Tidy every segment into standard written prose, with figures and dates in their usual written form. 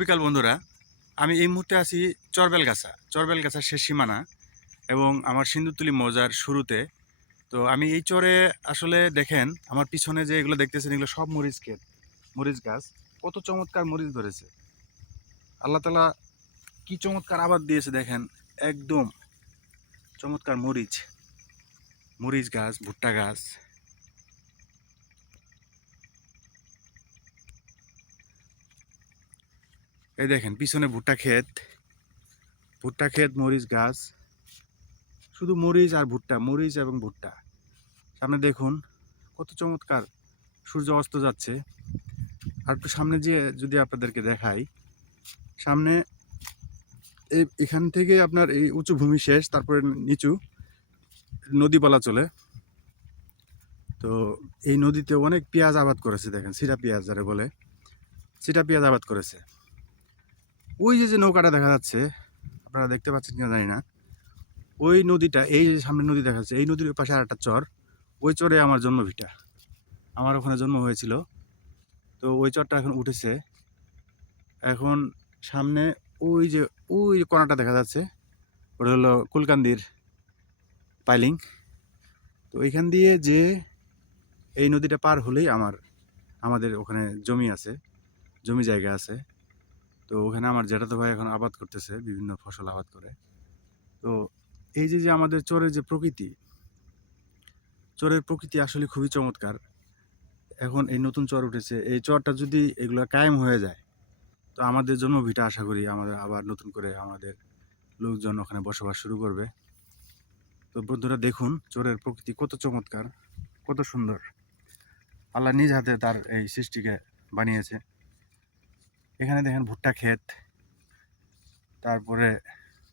বিকাল বন্ধুরা, আমি এই মুহূর্তে আছি চরবেলগাছার শেষ সীমানা এবং আমার সিন্দুরতলি মৌজার শুরুতে। তো আমি এই চরে আসলে দেখেন আমার পিছনে যে এগুলো দেখতেছেন, এগুলো সব মরিচ ক্ষেত, মরিচ গাছ। কত চমৎকার মরিচ ধরেছে! আল্লাহ তালা কি চমৎকার আবাদ দিয়েছে দেখেন, একদম চমৎকার মরিচ, মরিচ গাছ, ভুট্টা গাছ। এই দেখেন পিছনে ভুট্টা ক্ষেত, মরিচ গাছ, শুধু মরিচ আর ভুট্টা, মরিচ এবং ভুট্টা। সামনে দেখুন কত চমৎকার সূর্য অস্ত যাচ্ছে। আর একটু সামনে যে যদি আপনাদেরকে দেখাই, সামনে এখান থেকে আপনার এই উঁচু ভূমি শেষ, তারপরে নিচু নদী বলা চলে। তো এই নদীতে অনেক পেঁয়াজ আবাদ করেছে, দেখেন সিরা পেঁয়াজ যারা বলে, সিরা পেঁয়াজ আবাদ করেছে। ওই যে নৌকাটা দেখা যাচ্ছে, আপনারা দেখতে পাচ্ছেন কিনা জানি না, ওই নদীটা, এই যে সামনে নদী দেখা যাচ্ছে, এই নদীর পাশে আর একটা চর, ওই চরে আমার জন্মভিটা, আমার ওখানে জন্ম হয়েছিল। তো ওই চরটা এখন উঠেছে। এখন সামনে ওই যে কোনাটা দেখা যাচ্ছে, ওটা হলো কুলকান্দির পাইলিং। তো এইখান দিয়ে যে এই নদীটা পার হলেই আমাদের ওখানে জমি আছে, জমি জায়গা আছে। তো ওখানে আমার জ্যাঠাতো ভাই এখন আবাদ করতেছে, বিভিন্ন ফসল আবাদ করে। তো এই যে আমাদের চরের প্রকৃতি আসলে খুবই চমৎকার। এখন এই নতুন চর উঠেছে, এই চরটা যদি এগুলো কায়েম হয়ে যায়, তো আমাদের জন্মভিটা আশা করি আমাদের আবার নতুন করে আমাদের লোকজন ওখানে বসবাস শুরু করবে। তো বন্ধুরা দেখুন চরের প্রকৃতি কত চমৎকার, কত সুন্দর। আল্লাহ নিজ হাতে তার এই সৃষ্টিকে বানিয়েছে। এখানে দেখেন ভুট্টা ক্ষেত, তারপরে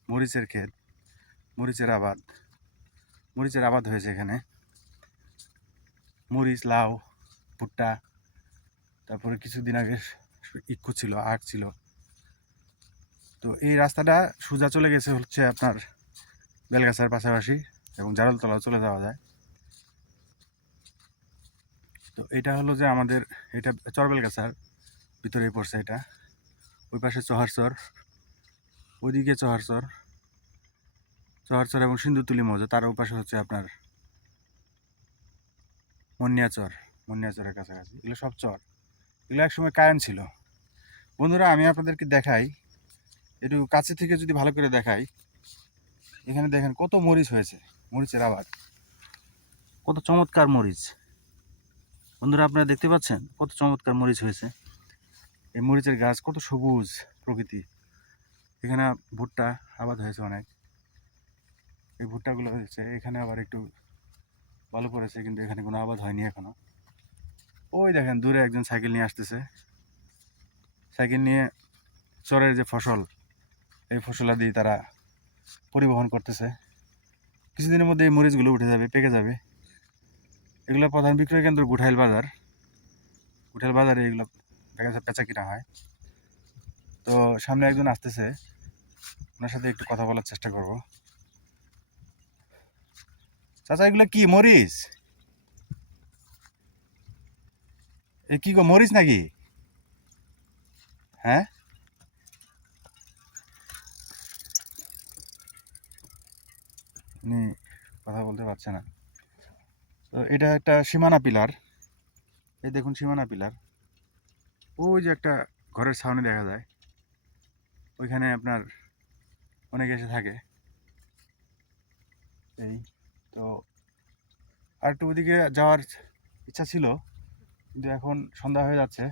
মরিচের ক্ষেত, মরিচের আবাদ হয়েছে এখানে। মরিচ, লাউ, ভুট্টা, তারপরে কিছুদিন আগে ইক্ষু ছিল, আখ ছিল। তো এই রাস্তাটা সোজা চলে গেছে হচ্ছে আপনার বেলগাছার পাশাপাশি, এবং জারলতলাও চলে যাওয়া যায়। তো এটা হলো যে আমাদের, এটা চরবেলগাছার ভিতরেই পড়ছে এটা। ওই পাশে চহারচর, ওইদিকে চহারচর এবং সিন্দুরতলি মৌজা, তার ওই পাশে হচ্ছে আপনার মনিয়াচরের কাছাকাছি। এগুলো সব চর, এগুলো একসময় কায়েম ছিল। বন্ধুরা আমি আপনাদেরকে দেখাই, একটু কাছে থেকে যদি ভালো করে দেখাই, এখানে দেখেন কত মরিচ হয়েছে, মরিচের আবাদ, কত চমৎকার মরিচ। বন্ধুরা আপনারা দেখতে পাচ্ছেন কত চমৎকার মরিচ হয়েছে। এই মরিচের গাছ কত সবুজ প্রকৃতি। এখানে ভুট্টা আবাদ হয়েছে অনেক, এই ভুট্টাগুলো হয়েছে এখানে আবার একটু ভালো পড়েছে, কিন্তু এখানে কোনো আবাদ হয়নি এখনো। ওই দেখেন দূরে একজন সাইকেল নিয়ে আসতেছে, সাইকেল নিয়ে চরের যে ফসল, এই ফসলাদি তারা পরিবহন করতেছে। কিছুদিনের মধ্যে এই মরিচগুলো উঠে যাবে, পেকে যাবে। এগুলো প্রধান বিক্রয় কেন্দ্র গুঠাইল বাজারে এগুলো বেচা কিনা হয়। তো সামনে একজন আসতেছে, ওনার সাথে একটু কথা বলার চেষ্টা করব। চাচা এগুলো কি মরিচ? এ কি গো, মরিচ নাকি? হ্যাঁ, উনি কথা বলতে পারছে না। তো এটা একটা সীমানা পিলার, এই দেখুন সীমানা পিলার। ওই যে একটা ঘরের সামনে দেখা যায়, ওইখানে আপনার অনেকে এসে থাকে। এই তো আর একটু ওদিকে যাওয়ার ইচ্ছা ছিল, কিন্তু এখন সন্ধ্যা হয়ে যাচ্ছে,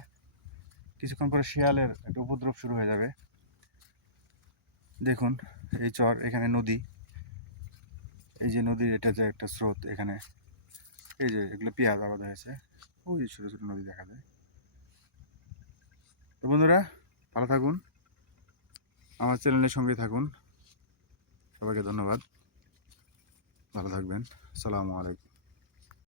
কিছুক্ষণ পরে শিয়ালের একটা উপদ্রব শুরু হয়ে যাবে। দেখুন এই চর, এখানে নদী, এই যে নদীর এটা যে একটা স্রোত, এখানে এই যে এগুলো পেঁয়াজ আবাদ হয়েছে, ওই যে ছোটো ছোটো নদী দেখা যায়। তো বন্ধুরা ভালো থাকুন, আমার চ্যানেলের সঙ্গে থাকুন। সবাইকে ধন্যবাদ, ভালো থাকবেন। আসসালামু আলাইকুম।